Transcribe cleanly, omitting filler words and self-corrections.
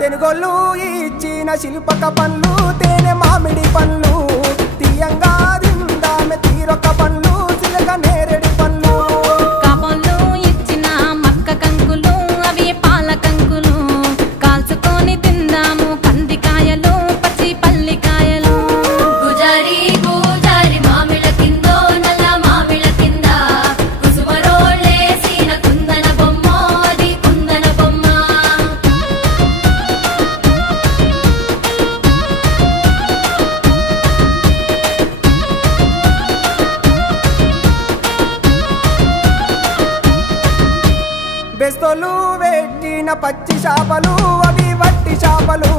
తెనుగోళ్ళు ఇచ్చిన శిల్పక పండ్లు తేనె మామిడి పండ్లు తీయంగా తిందామె తీరొక్క పండ్లు చిలక నేరేడు పండ్లు కాబోళ్ళు ఇచ్చిన మక్క కంకులు అవి పాల కంకులు కాల్చుకొని తిందాము కందికాయలు పచ్చి పల్లికాయలు గుజారి గుజారి మామిళ్ళ కిందో నల్ల మామిళ్ళ కింద కుసుమరోళ్ళేసిన కుందన బొమ్మ అది కుందన బొమ్మ బెస్తోలు పెట్టిన పచ్చి చేపలు అవి వట్టి చేపలు